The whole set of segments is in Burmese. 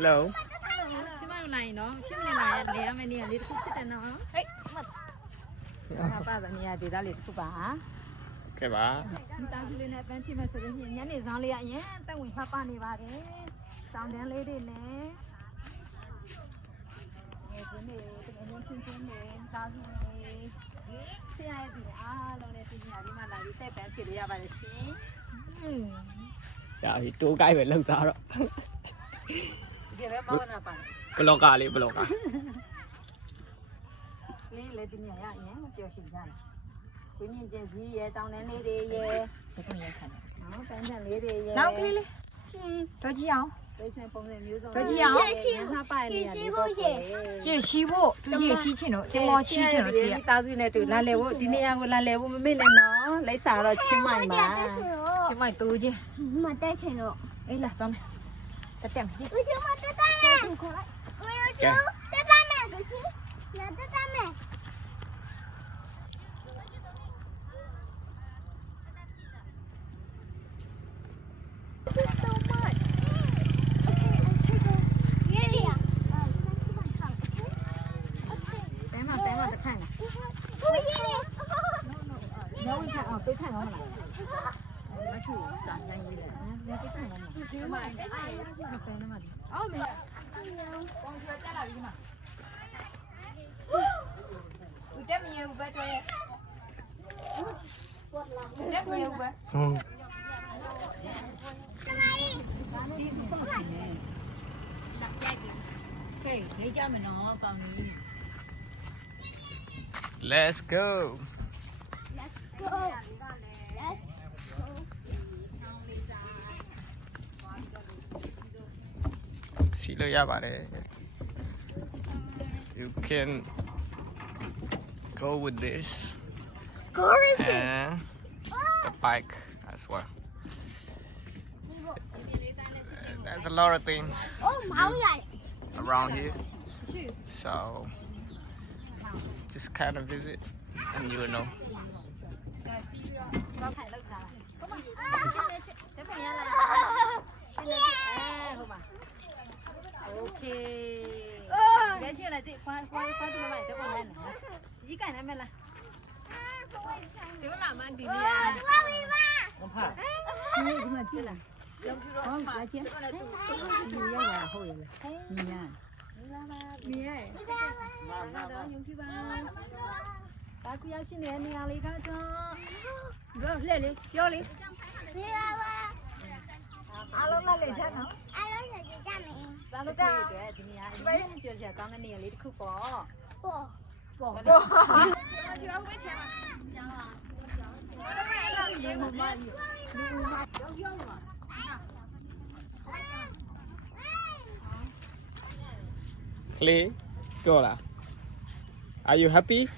Hello. ချမတို့နိုင်နော်ရှင်းနေလာလေရမယ့်နေရာလေးတစ်ခုဖြစ်တယ်နော်ဟေးဟာပါတဲ့နေရာဒေသလေးတစ်ခုပါဟာ Okay ပါ ဒီတောင်ကြီးလေးနဲ့ပန်းဖြစ်မဲ့ဆိုလို့ရှိရင်ညနေဆောင်လေးကအရင်တက်ဝင်ဖတ်ပါနေပါတယ်တောင်တန်းလေးတွေနဲ့ဒီနေ့တကယ်လို့ချင်းချင်းနဲ့တောင်ကြီးလေးဆရာရဲ့ဒီအားလုံးနဲ့ပြင်ညာဒီမှာလာပြီးစိတ်ပန်းဖြစ်လို့ရပါတယ်ရှင် ဒါဒီတိုးကိုက်ပဲလောက်စားတော့ ဒီပဲမောင်းနာပါ ဘလော့ကာလေးဘလော့ကာ လေးလေဒီညရရင်မပြောရှိကြလားဝင်းမြင့်ကျင်းကြီးရဲ့တောင်တန်းလေးတွေရဲ့ဒီကုန်းရက်ခံနော်ပန်းချံလေးတွေရဲ့နောက်ကလေးလေးတော့ကြည့်အောင်ဒိတ်ဆန်ပုံစံမျိုးစုံတော့ကြည့်အောင်ဟာပါနေရတယ်ပေါ့ရေရှိဖို့သူရေရှိချင်တော့တင်မောရှိချင်တော့တည်းမိသားစုနဲ့တူလာလေဖို့ဒီနေရာကိုလာလေဖို့မမေ့နဲ့နော်လိပ်စာတော့ချင်းမိုင်ပါချင်းမိုင်တူချင်းမတက်ချင်တော့ အေးလာတော့မယ်တက်တယ် ဦးချမတက်တာနဲ့ဦးချတက်တာနဲ့ဦးချလာတက်တာနဲ့ ပေးခံအောင်မလားမရှိစာနိုင်ရည်တယ်ပေးခံအောင်မလားဒီမှာအဲ့ဒါမပန်းနေမှာအော်မေကောင်းချွတ်ကြလာပြီဒီမှာဦးတက်မြေဦးပဲကြောရဲ့ဦးတက်မြေဦးပဲ ဟုတ် ကဲနေကြမယ်နော်ကောင်းကြီး Let's go. See လို့ရပါတယ် You can go with this and the bike as well. There's a lot of things အော်မောင်းရတယ် around here, so just kind of visit and you will know. တော့ထိုင်လောက်ထားဟုတ်မှာတက်ပြန်ရလာဟုတ်မှာโอเคဘယ်ချင်းလဲကြည့်ခွာတူလိုက်တက်ပြန်လဲဒီကိုင်နေမလားဒီမှာမန်ဒီနီယာမဖာဒီမှာကြည့်လားဟုတ်ပါချင်းဒီရောက်လာဟုတ်ရဲ့ညီညာညီရဲ့နာတော့ယုံကြည်ပါတာကူရရှိနေတဲ့နေရာလေးကတော့လှည့်လေပြောလေ ဒီလာပါ အားလုံးလည်းလေချမ်းနော် အားလုံးရကြမယ် ဒါလို့ပြောရတဲ့ဒီနေရာအရင်ပြောကြကောင်းတဲ့နေရာလေးတစ်ခုပေါ့ ပေါ့ ပေါ့ပေါ့ကျွန်တော်ဝေးချင်ပါကျောင်းပါရေမမကြီးရောက်ပါ Clay, go lah. Are you happy?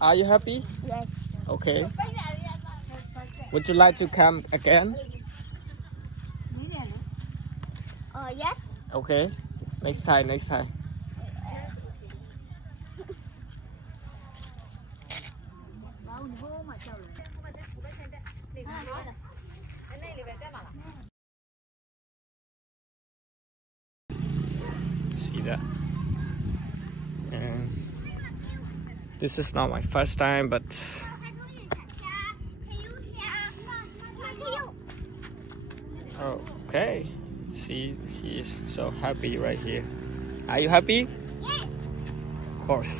Are you happy? Yes. Okay. Would you like to come again? Yes. Okay. Next time, next time. See that? And this is not my first time, but okay. See, he is so happy right here. Are you happy? Yes. Of course.